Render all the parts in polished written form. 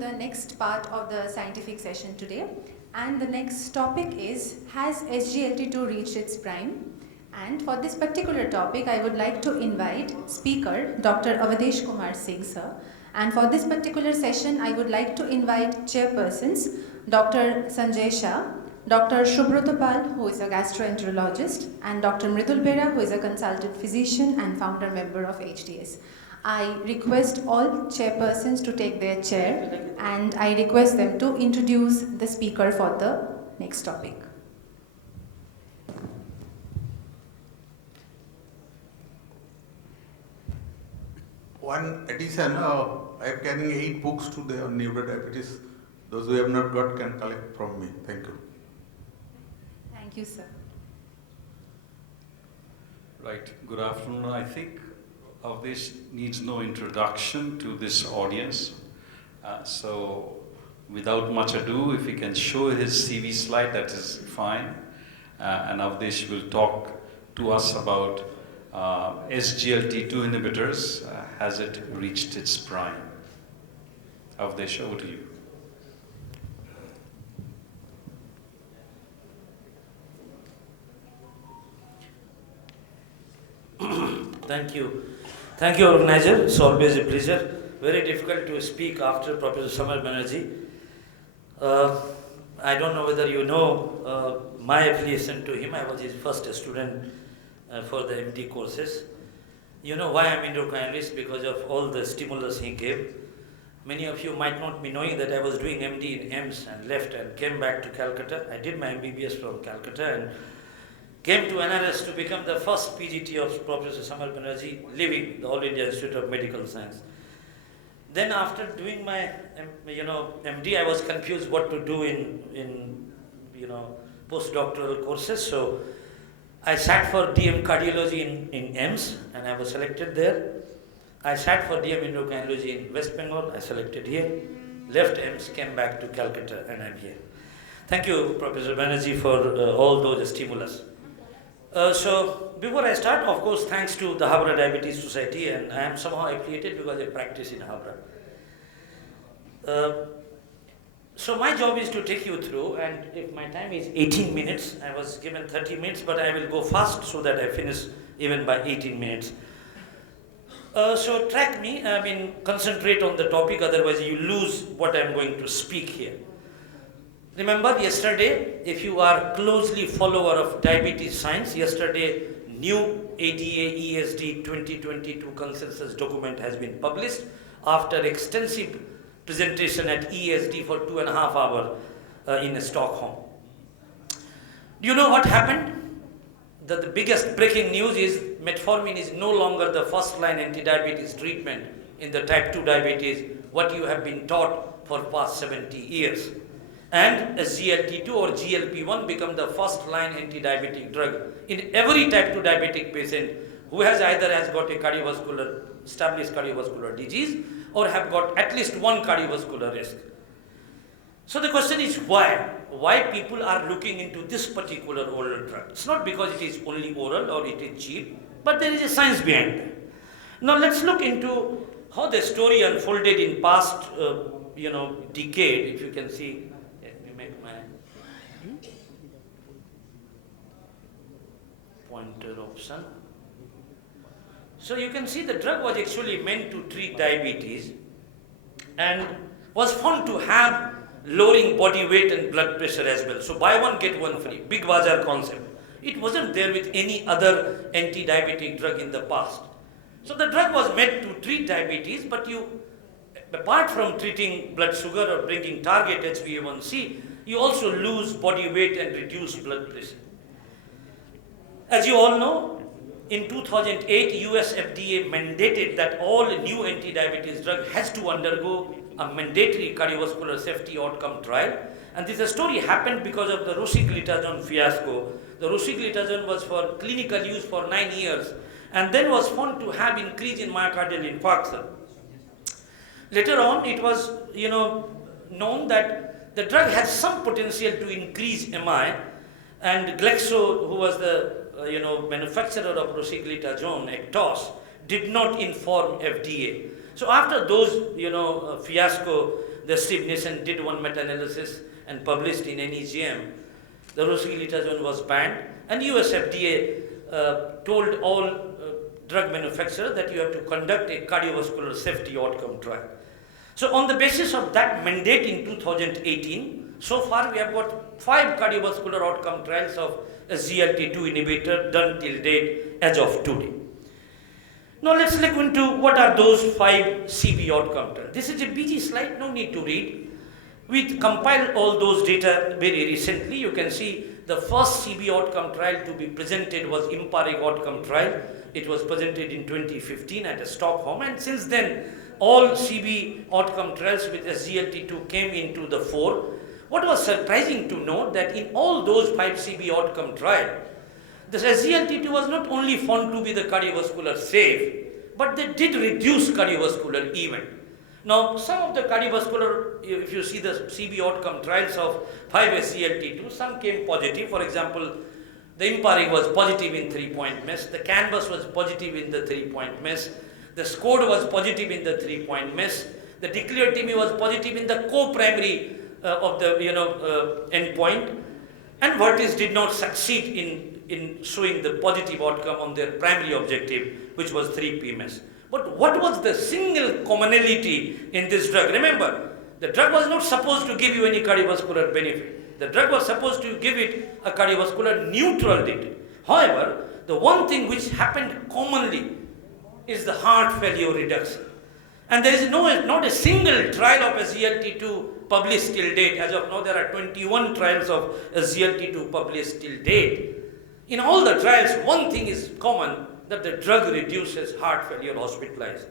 the next part of the scientific session today. And the next topic is, has SGLT2 reached its prime? And for this particular topic, I would like to invite speaker Dr. Awadhesh K Singh, sir. And for this particular session, I would like to invite chairpersons Dr. Sanjay Shah, Dr. Shubhrata Pal, who is a gastroenterologist, and Dr. Mridul Bera, who is a consultant physician and founder member of HDS. I request all chairpersons to take their chair, and I request them to introduce the speaker for the next topic. One addition, I am carrying 8 books today on neurodiabetes. Those who have not got can collect from me. Thank you. Thank you, sir. Right, good afternoon. I think Awadhesh needs no introduction to this audience. So without much ado, if he can show his CV slide, that is fine. And Awadhesh will talk to us about SGLT2 inhibitors. Has it reached its prime? Awadhesh, over to you. Thank you. Thank you, organizer. It's always a pleasure. Very difficult to speak after Professor Samar Banerjee. I don't know whether you know my affiliation to him. I was his first student for the MD courses. You know why I'm endocrinologist? Because of all the stimulus he gave. Many of you might not be knowing that I was doing MD in AIIMS and left and came back to Calcutta. I did my MBBS from Calcutta and came to NRS to become the first PGT of Professor Samar Banerjee, leaving the All India Institute of Medical Science. Then after doing my MD, I was confused what to do in postdoctoral courses. So I sat for DM cardiology in AIIMS and I was selected there. I sat for DM endocrinology in West Bengal, I selected here. Left AIIMS, came back to Calcutta and I'm here. Thank you, Professor Banerjee, for all those stimulus. So before I start, of course, thanks to the Havra Diabetes Society, and I am somehow affiliated because I practice in Havra. So my job is to take you through, and if my time is 18 minutes, I was given 30 minutes, but I will go fast so that I finish even by 18 minutes. So track me, concentrate on the topic, otherwise you lose what I am going to speak here. Remember yesterday, if you are closely follower of diabetes science, yesterday new ADA ESD 2022 consensus document has been published after extensive presentation at ESD for 2.5 hours in Stockholm. Do you know what happened? The biggest breaking news is metformin is no longer the first line anti-diabetes treatment in the type 2 diabetes, what you have been taught for past 70 years. And SGLT2 or GLP-1 become the first line anti-diabetic drug in every type 2 diabetic patient who has either got a established cardiovascular disease or have got at least one cardiovascular risk. So the question is why? Why people are looking into this particular oral drug? It's not because it is only oral or it is cheap, but there is a science behind that. Now let's look into how the story unfolded in past decade. If you can see, let me make my pointer option. So you can see the drug was actually meant to treat diabetes and was found to have lowering body weight and blood pressure as well. So buy one, get one free. Big bazaar concept. It wasn't there with any other anti-diabetic drug in the past. So the drug was meant to treat diabetes, but apart from treating blood sugar or bringing target HbA1c, you also lose body weight and reduce blood pressure. As you all know, in 2008, US FDA mandated that all new anti-diabetes drug has to undergo a mandatory cardiovascular safety outcome trial. And this story happened because of the rosiglitazone fiasco. The rosiglitazone was for clinical use for 9 years and then was found to have increase in myocardial infarction. Later on, it was known that the drug has some potential to increase MI, and Glaxo, who was the manufacturer of rosiglitazone, Actos, did not inform FDA. So after those fiasco, the Steve Nissen did one meta-analysis and published in NEJM. The rosiglitazone was banned, and US FDA told all drug manufacturers that you have to conduct a cardiovascular safety outcome trial. So on the basis of that mandate in 2018, so far we have got 5 cardiovascular outcome trials of a SGLT2 inhibitor done till date as of today. Now let's look into what are those 5 CV outcome trials. This is a busy slide, no need to read. We compiled all those data very recently. You can see the first CV outcome trial to be presented was IMPARIC outcome trial. It was presented in 2015 at Stockholm, and since then all CV outcome trials with SGLT2 came into the fore. What was surprising to note that in all those 5 CV outcome trials, the SGLT2 was not only found to be the cardiovascular safe, but they did reduce cardiovascular event. Now, some of the cardiovascular, if you see the CV outcome trials of 5 SGLT2, some came positive. For example, the IMPARIC was positive in 3-point MISS, the CANVAS was positive in the 3-point MISS, the SCORED was positive in the 3-point MISS, the declared TIMI was positive in the co-primary of the endpoint, and Vertis did not succeed in showing the positive outcome on their primary objective, which was 3-PMS. But what was the single commonality in this drug? Remember, the drug was not supposed to give you any cardiovascular benefit. The drug was supposed to give it a cardiovascular neutral data. However, the one thing which happened commonly is the heart failure reduction. And there is not a single trial of SGLT2 published till date. As of now, there are 21 trials of SGLT2 published till date. In all the trials, one thing is common, that the drug reduces heart failure hospitalization.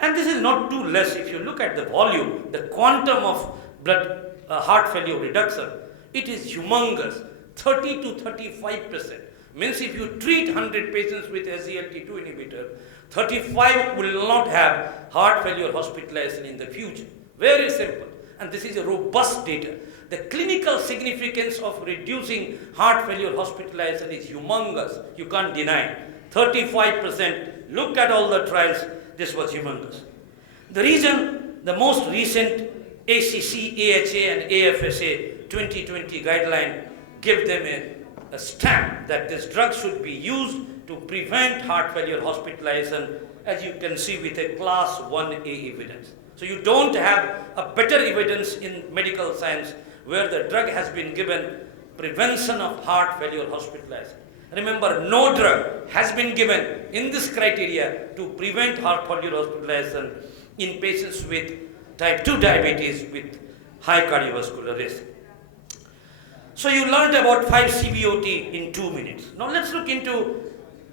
And this is not too less. If you look at the volume, the quantum of blood heart failure reduction, it is humongous, 30 to 35%. Means if you treat 100 patients with SGLT2 inhibitor, 35 will not have heart failure hospitalization in the future. Very simple. And this is a robust data. The clinical significance of reducing heart failure hospitalization is humongous. You can't deny it. 35%. Look at all the trials. This was humongous. The reason the most recent ACC, AHA and AFSA 2020 guideline give them a stamp that this drug should be used to prevent heart failure hospitalization, as you can see with a class 1A evidence. So you don't have a better evidence in medical science where the drug has been given prevention of heart failure hospitalization. Remember, no drug has been given in this criteria to prevent heart failure hospitalization in patients with type 2 diabetes with high cardiovascular risk. So you learned about 5 CVOT in 2 minutes. Now let's look into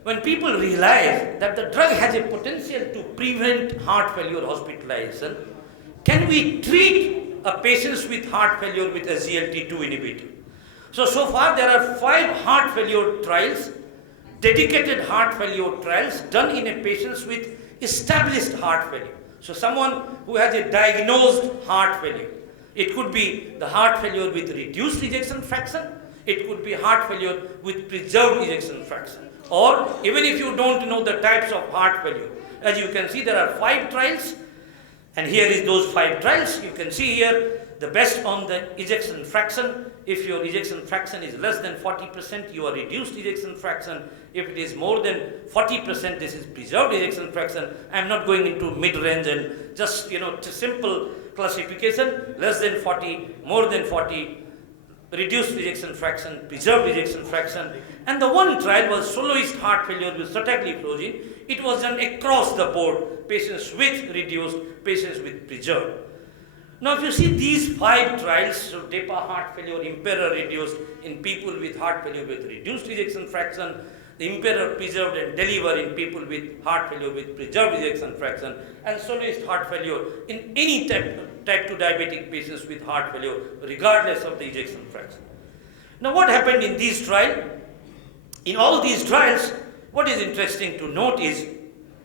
when people realize that the drug has a potential to prevent heart failure hospitalization, can we treat a patients with heart failure with a SGLT2 inhibitor? So far there are 5 heart failure trials, dedicated heart failure trials done in a patients with established heart failure. So someone who has a diagnosed heart failure. It could be the heart failure with reduced ejection fraction. It could be heart failure with preserved ejection fraction. Or even if you don't know the types of heart failure. As you can see, there are 5 trials. And here is those 5 trials. You can see here the best on the ejection fraction. If your ejection fraction is less than 40%, you are reduced ejection fraction. If it is more than 40%, this is preserved ejection fraction. I am not going into mid-range and just, simple classification. Less than 40, more than 40, reduced ejection fraction, preserved ejection fraction. And the one trial was soloist heart failure with sotagliflozin. It was done across the board, patients with reduced, patients with preserved. Now if you see these 5 trials, so DEPA heart failure, IMPEROR reduced in people with heart failure with reduced ejection fraction, the IMPEROR preserved and DELIVER in people with heart failure with preserved ejection fraction, and soloist heart failure in any type 2 diabetic patients with heart failure regardless of the ejection fraction. Now what happened in these trials? In all these trials, what is interesting to note is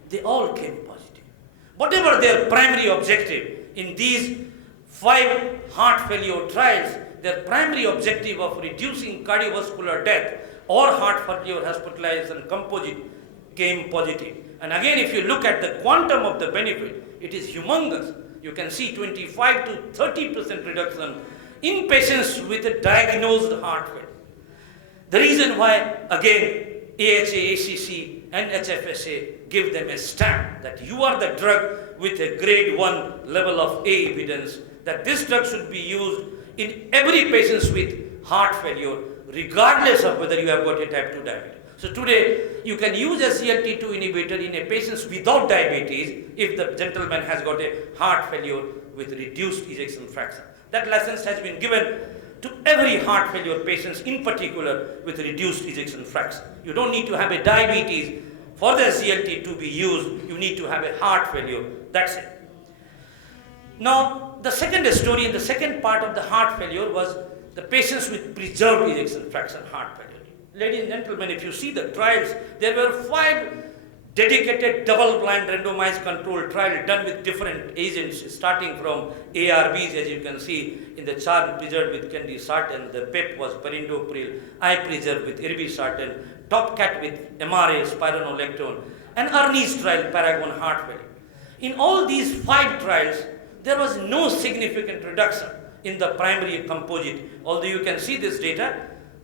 they all came positive. Whatever their primary objective in these 5 heart failure trials, their primary objective of reducing cardiovascular death or heart failure hospitalization composite came positive. And again, if you look at the quantum of the benefit, it is humongous, You can see 25 to 30% reduction in patients with a diagnosed heart failure. The reason why, again, AHA, ACC and HFSA give them a stamp that you are the drug with a grade 1 level of A evidence, that this drug should be used in every patient with heart failure, regardless of whether you have got a type 2 diabetes. So today, you can use a SGLT2 inhibitor in a patient without diabetes if the gentleman has got a heart failure with reduced ejection fraction. That license has been given to every heart failure patients, in particular with reduced ejection fraction. You don't need to have a diabetes for the SGLT to be used. You need to have a heart failure. That's it. Now, the second story in the second part of the heart failure was the patients with preserved ejection fraction heart failure. Ladies and gentlemen, if you see the trials, there were 5 dedicated double-blind randomized controlled trials done with different agents, starting from ARBs, as you can see in the chart, preserved with candesartan, the PEP was perindopril, I preserved with irbesartan, TopCat with MRA, spironolactone, and Ernie's trial, Paragon heart failure. In all these 5 trials, there was no significant reduction in the primary composite. Although you can see this data,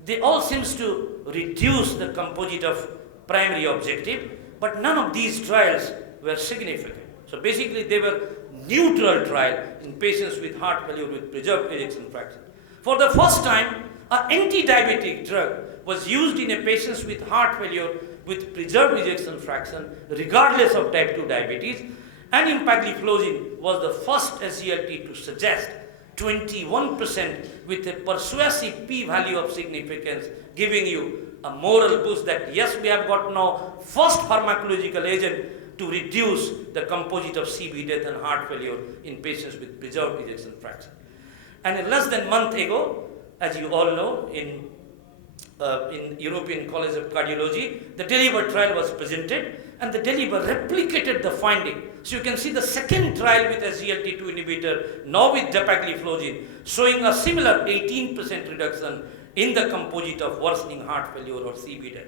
they all seems to reduce the composite of primary objective, but none of these trials were significant. So basically they were neutral trial in patients with heart failure with preserved ejection fraction. For the first time, an anti-diabetic drug was used in a patients with heart failure with preserved ejection fraction, regardless of type 2 diabetes, and empagliflozin was the first SGLT to suggest 21% with a persuasive p-value of significance, giving you a moral boost that yes, we have got now first pharmacological agent to reduce the composite of CV death and heart failure in patients with preserved ejection fraction. And in less than a month ago, as you all know, in European College of Cardiology, the DELIVER trial was presented, and the DELIVER replicated the finding. So you can see the second trial with SGLT2 inhibitor, now with dapagliflozin, showing a similar 18% reduction in the composite of worsening heart failure or CV death.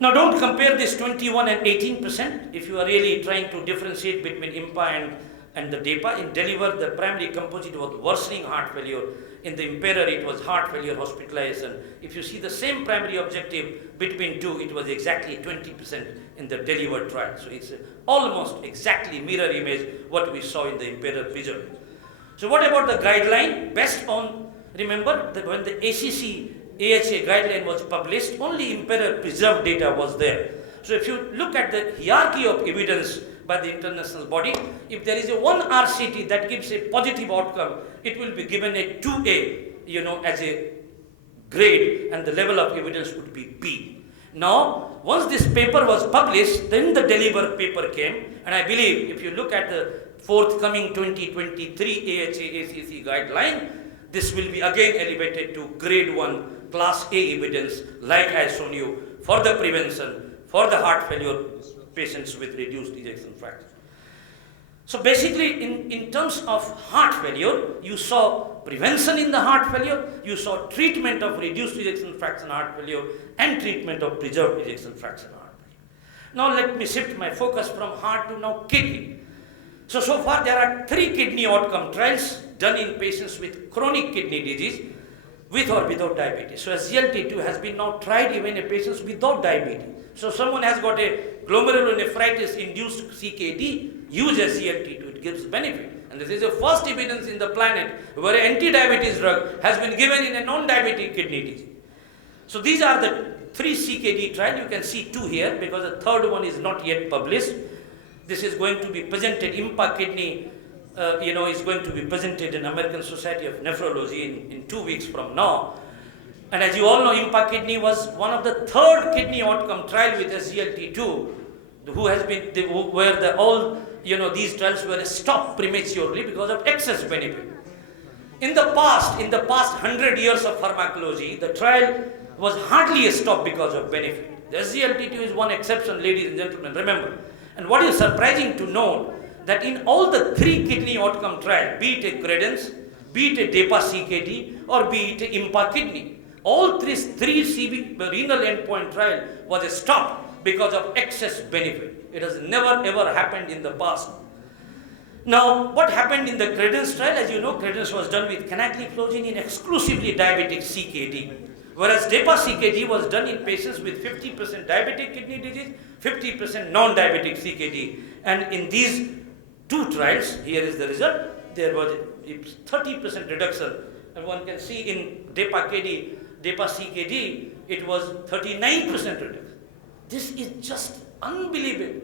Now don't compare this 21 and 18% if you are really trying to differentiate between IMPA and the DEPA. In DELIVER, the primary composite was worsening heart failure. In the IMPEROR, it was heart failure hospitalization. If you see the same primary objective between two, it was exactly 20% in the DELIVER trial. So it's almost exactly mirror image what we saw in the IMPEROR preserve. So what about the guideline? Based on, remember that when the ACC AHA guideline was published, only IMPEROR preserved data was there. So if you look at the hierarchy of evidence by the international body, if there is a one RCT that gives a positive outcome, it will be given a 2A, as a grade, and the level of evidence would be B. Now, once this paper was published, then the DELIVER paper came, and I believe if you look at the forthcoming 2023 AHA ACC guideline, this will be again elevated to grade 1 class A evidence, like I shown you, for the prevention, for the heart failure patients with reduced ejection fraction. So basically, in terms of heart failure, you saw prevention in the heart failure, you saw treatment of reduced ejection fraction heart failure, and treatment of preserved ejection fraction heart failure. Now let me shift my focus from heart to now kidney. So far there are 3 kidney outcome trials done in patients with chronic kidney disease with or without diabetes. So SGLT2 has been now tried even in patients without diabetes. So someone has got a glomerulonephritis induced CKD, use SGLT2, it gives benefit. And this is the first evidence in the planet where an anti-diabetes drug has been given in a non-diabetic kidney disease. So these are the 3 CKD trials. You can see 2 here because the third one is not yet published. This is going to be presented, IMPA kidney, is going to be presented in American Society of Nephrology in 2 weeks from now. And as you all know, IMPA kidney was one of the 3rd kidney outcome trial with SGLT2, these trials were stopped prematurely because of excess benefit. In the past 100 years of pharmacology, the trial was hardly stopped because of benefit. The SGLT2 is one exception, ladies and gentlemen, remember. And what is surprising to note, that in all the 3 kidney outcome trials, be it a Credence, be it a DEPA CKD, or be it a IMPA kidney, all 3 CV renal endpoint trial was stopped because of excess benefit. It has never ever happened in the past. Now, what happened in the Credence trial? As you know, Credence was done with canagliflozin in exclusively diabetic CKD, whereas DEPA CKD was done in patients with 50% diabetic kidney disease, 50% non-diabetic CKD. And in these two trials, here is the result, there was a 30% reduction. And one can see in DEPA CKD, it was 39% reduction. This is just unbelievable.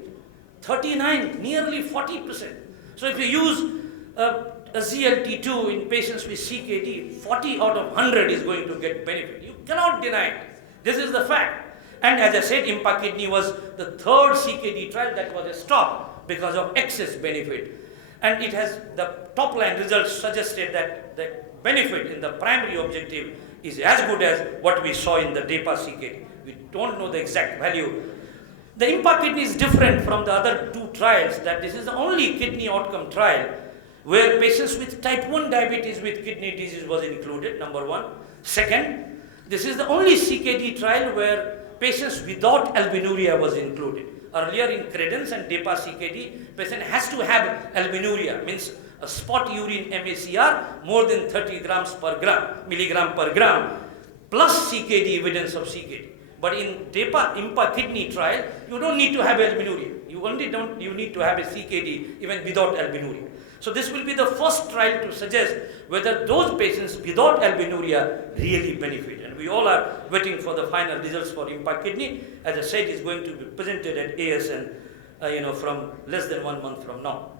39, nearly 40%. So if you use a SGLT2 in patients with CKD, 40 out of 100 is going to get benefit. You cannot deny it. This is the fact. And as I said, IMPA kidney was the third CKD trial that was stopped because of excess benefit. And it has, the top line results suggested that the benefit in the primary objective is as good as what we saw in the DEPA CKD. We don't know the exact value. The IMPA kidney is different from the other two trials, that this is the only kidney outcome trial where patients with type 1 diabetes with kidney disease was included, number one. Second, this is the only CKD trial where patients without albuminuria was included. Earlier in Credence and DEPA CKD, patient has to have albuminuria, means a spot urine MACR more than 30 milligram per gram, plus CKD, evidence of CKD. But in IMPA kidney trial, you don't need to have albuminuria. You need to have a CKD even without albuminuria. So this will be the first trial to suggest whether those patients without albuminuria really benefit. And we all are waiting for the final results for IMPA kidney. As I said, it's going to be presented at ASN, from less than 1 month from now.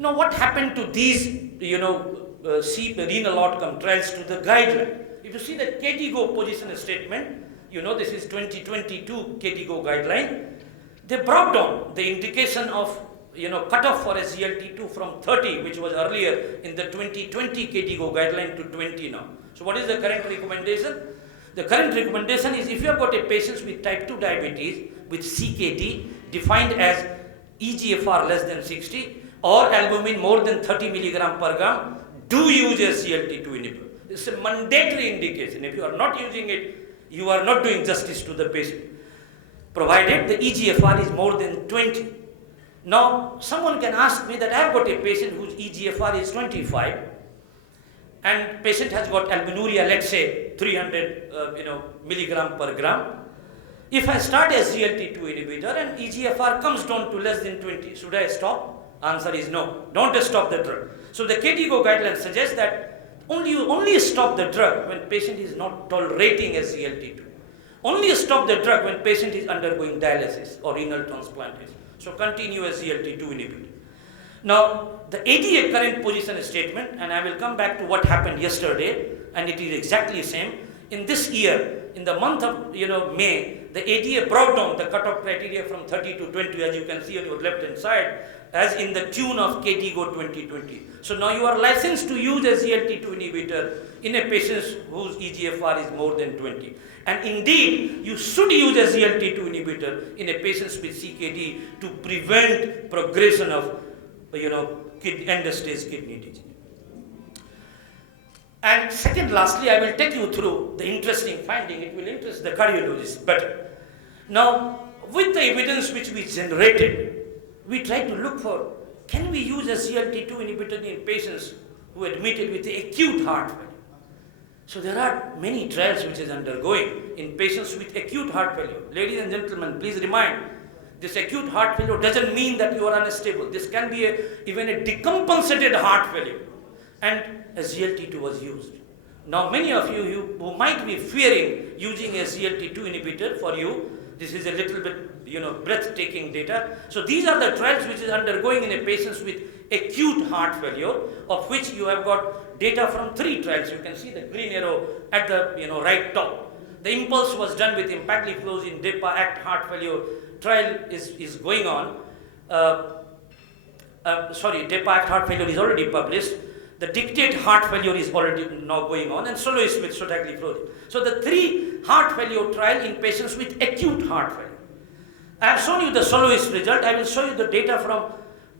Now, what happened to these, renal outcome trials to the guideline? If you see the KDIGO position statement, this is 2022 KDIGO guideline. They brought down the indication of, cutoff for SGLT2 from 30, which was earlier in the 2020 KDIGO guideline, to 20 now. So what is the current recommendation? The current recommendation is if you have got a patient with type 2 diabetes with CKD defined as eGFR less than 60 or albumin more than 30 milligram per gram, do use SGLT2 inhibitor. It's a mandatory indication. If you are not using it, you are not doing justice to the patient, provided the eGFR is more than 20. Now, someone can ask me that I have got a patient whose eGFR is 25 and patient has got albuminuria, let's say 300 milligram per gram. If I start SGLT2 inhibitor and eGFR comes down to less than 20, should I stop? Answer is no. Don't stop the drug. So the KDIGO guidelines suggest that only stop the drug when patient is not tolerating SGLT2. Only stop the drug when patient is undergoing dialysis or renal transplantation. So continue SGLT2 inhibitor. Now, the ADA current position statement, and I will come back to what happened yesterday, and it is exactly the same. In this year, in the month of May, the ADA brought down the cutoff criteria from 30 to 20, as you can see on your left hand side, as in the tune of KDIGO 2020. So now you are licensed to use SGLT2 inhibitor in a patient whose eGFR is more than 20. And indeed, you should use SGLT2 inhibitor in a patient with CKD to prevent progression of end-stage kidney disease. And second, lastly, I will take you through the interesting finding. It will interest the cardiologists better. Now, with the evidence which we generated, we tried to look for, can we use SGLT2 inhibitor in patients who are admitted with acute heart failure? So there are many trials which is undergoing in patients with acute heart failure. Ladies and gentlemen, please remind, this acute heart failure doesn't mean that you are unstable. This can be even a decompensated heart failure. And SGLT2 was used. Now many of you who might be fearing using a SGLT2 inhibitor, for you, this is a little bit breathtaking data. So these are the trials which is undergoing in a patients with acute heart failure, of which you have got data from 3 trials. You can see the green arrow at the right top. The impulse was done with empagliflozin, DEPA ACT heart failure trial is going on. DEPA ACT heart failure is already published. The dictate heart failure is already now going on, and soloist with sotagliflozin. So the 3 heart failure trial in patients with acute heart failure. I have shown you the soloist result. I will show you the data from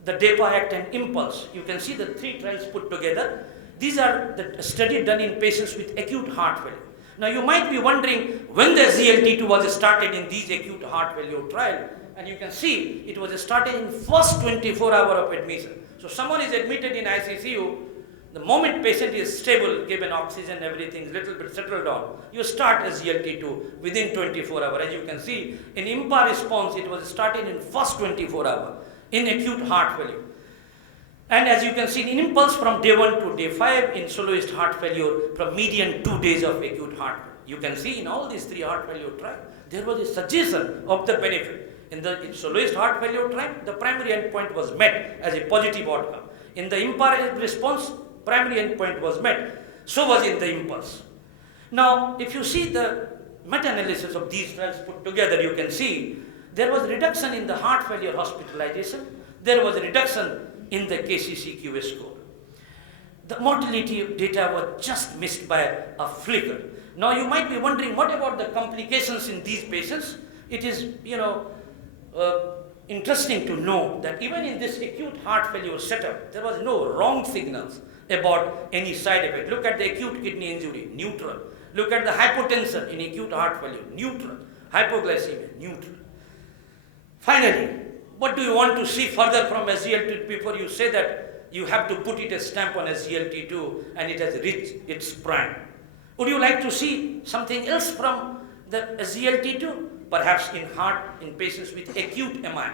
the DEPA ACT and impulse. You can see the 3 trials put together. These are the study done in patients with acute heart failure. Now you might be wondering when the SGLT2 was started in these acute heart failure trial. And you can see it was started in first 24 hour of admission. So someone is admitted in ICCU, the moment patient is stable, given oxygen, everything little bit settled down, you start SGLT2 within 24 hours. As you can see, in IMPA response, it was started in first 24 hours in acute heart failure. And as you can see, in impulse from day 1 to day 5, in soloist heart failure, from median 2 days of acute heart failure. You can see in all these 3 heart failure trials, there was a suggestion of the benefit. In soloist heart failure trial, the primary endpoint was met as a positive outcome. In the IMPA response, primary endpoint was met. So was in the impulse. Now, if you see the meta-analysis of these trials put together, you can see there was reduction in the heart failure hospitalization. There was a reduction in the KCCQ score. The mortality data was just missed by a flicker. Now, you might be wondering, what about the complications in these patients? It is, interesting to know that even in this acute heart failure setup, there was no wrong signals about any side effect. Look at the acute kidney injury, neutral. Look at the hypotension in acute heart failure, neutral. Hypoglycemia, neutral. Finally, what do you want to see further from SGLT2 before you say that you have to put it a stamp on SGLT2 and it has reached its prime? Would you like to see something else from the SGLT2? Perhaps in heart, in patients with acute MI.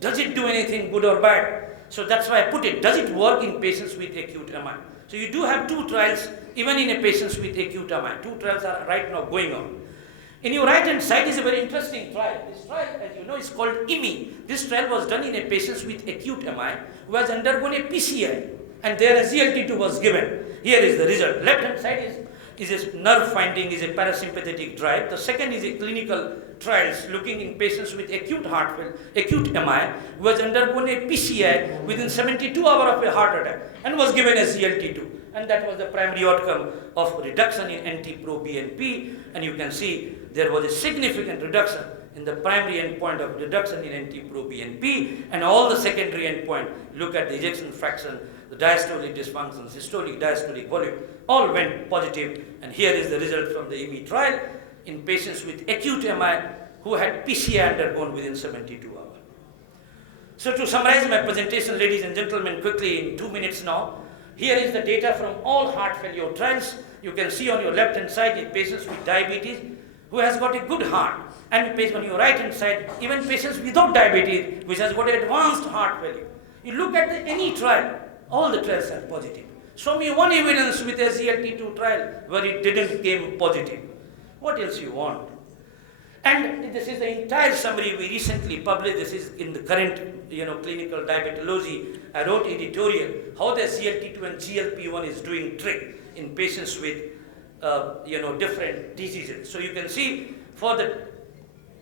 Does it do anything good or bad? So that's why I put it, does it work in patients with acute MI? So you do have 2 trials, even in a patients with acute MI. 2 trials are right now going on. In your right hand side is a very interesting trial. This trial, as you know, is called IMI. This trial was done in a patients with acute MI who has undergone a PCI, and their SGLT2 was given. Here is the result. Left hand side is a nerve finding, is a parasympathetic drive. The second is a clinical trials looking in patients with acute heart failure, acute MI, who has undergone a PCI within 72 hours of a heart attack and was given SGLT2. And that was the primary outcome of reduction in NT-proBNP. And you can see there was a significant reduction in the primary endpoint of reduction in NT-proBNP, and all the secondary endpoint, look at the ejection fraction, the diastolic dysfunctions, systolic, diastolic volume, all went positive. And here is the result from the IMI trial in patients with acute MI who had PCI undergone within 72 hours. So to summarize my presentation, ladies and gentlemen, quickly in 2 minutes now, here is the data from all heart failure trials. You can see on your left hand side is patients with diabetes who has got a good heart, and on your right hand side, even patients without diabetes which has got advanced heart failure. You look at any trial, all the trials are positive. Show me one evidence with a SGLT2 trial where it didn't came positive. What else you want? And this is the entire summary we recently published. This is in the current, clinical diabetology. I wrote editorial how the SGLT2 and GLP-1 is doing trick in patients with, different diseases. So you can see for the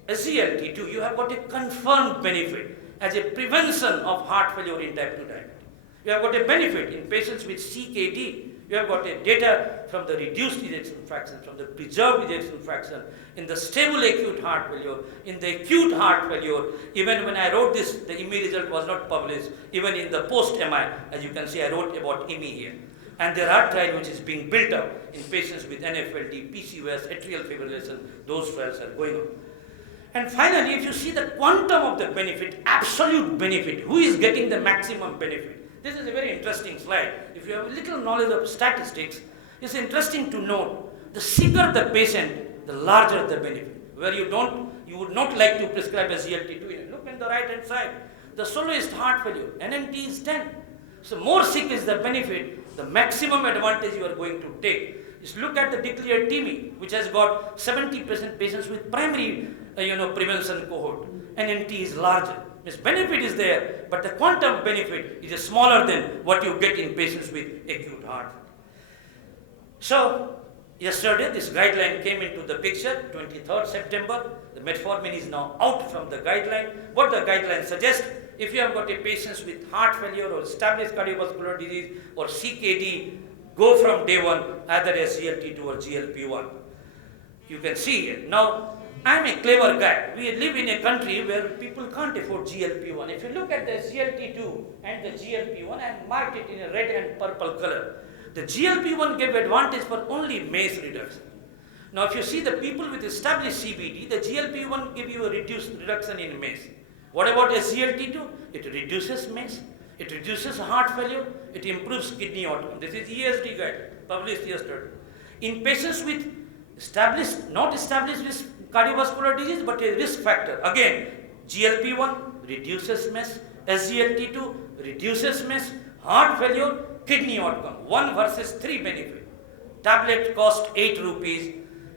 SGLT2, you have got a confirmed benefit as a prevention of heart failure in type 2 diabetes. You have got a benefit in patients with CKD. You have got a data from the reduced ejection fraction, from the preserved ejection fraction, in the stable acute heart failure, in the acute heart failure. Even when I wrote this, the IMI result was not published. Even in the post-MI, as you can see, I wrote about IMI here. And there are trials which is being built up in patients with NFLD, PCOS, atrial fibrillation. Those trials are going on. And finally, if you see the quantum of the benefit, absolute benefit, who is getting the maximum benefit? This is a very interesting slide. If you have a little knowledge of statistics, it's interesting to note, the sicker the patient, the larger the benefit. Where you would not like to prescribe SGLT2. Look on the right hand side. The soloist heart failure, NNT is 10. So more sick is the benefit, the maximum advantage you are going to take. Is look at the declared TB, which has got 70% patients with primary prevention cohort. NNT is larger. This benefit is there, but the quantum benefit is smaller than what you get in patients with acute heart. So, yesterday this guideline came into the picture, 23rd September. The metformin is now out from the guideline. What the guideline suggests, if you have got a patient with heart failure or established cardiovascular disease or CKD, go from day 1 either SGLT2 or GLP-1. You can see here. Now, I'm a clever guy. We live in a country where people can't afford GLP-1. If you look at the SGLT2 and the GLP-1, I marked it in a red and purple color. The GLP-1 gave advantage for only MACE reduction. Now, if you see the people with established CBD, the GLP-1 give you a reduction in MACE. What about SGLT2? It reduces MACE, it reduces heart failure, it improves kidney outcome. This is ESD guide, published yesterday. In patients with not established risk cardiovascular disease, but a risk factor, again, GLP-1 reduces MACE, SGLT2 reduces MACE, heart failure, kidney outcome. 1 versus 3 benefit. Tablet cost 8 rupees,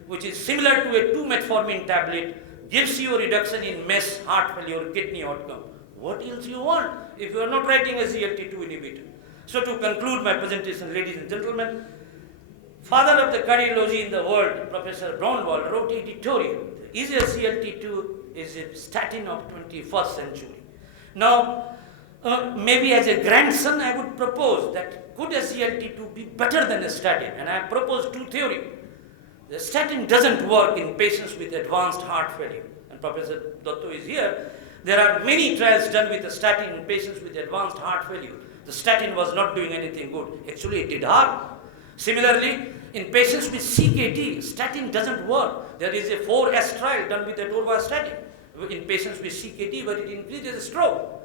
which is similar to a 2 metformin tablet, gives you a reduction in MACE, heart failure, kidney outcome. What else you want if you are not writing a SGLT2 inhibitor? So to conclude my presentation, ladies and gentlemen, father of the cardiology in the world, Professor Brownwald, wrote an editorial. Is SGLT2 is a statin of 21st century? Now, maybe as a grandson, I would propose that could SGLT2 be better than a statin? And I propose 2 theories. The statin doesn't work in patients with advanced heart failure. And Professor Dotto is here. There are many trials done with the statin in patients with advanced heart failure. The statin was not doing anything good. Actually, it did harm. Similarly, in patients with CKD, statin doesn't work. There is a 4S trial done with atorvastatin in patients with CKD, where it increases stroke.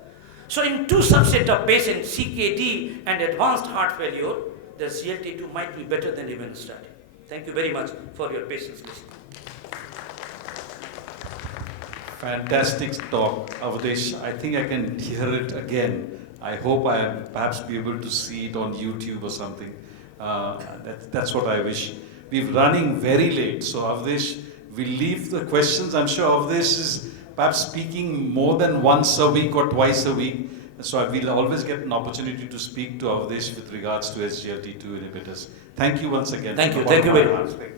So in 2 subsets of patients, CKD and advanced heart failure, the SGLT2 might be better than even statin. Thank you very much for your patience listening. Fantastic talk, Awadhesh. I think I can hear it again. I hope I will perhaps be able to see it on YouTube or something. That's what I wish. We're running very late, so Awadhesh, we'll leave the questions. I'm sure Awadhesh is perhaps speaking more than once a week or twice a week. So we'll always get an opportunity to speak to Awadhesh with regards to SGLT2 inhibitors. Thank you once again. Thank you very much. much.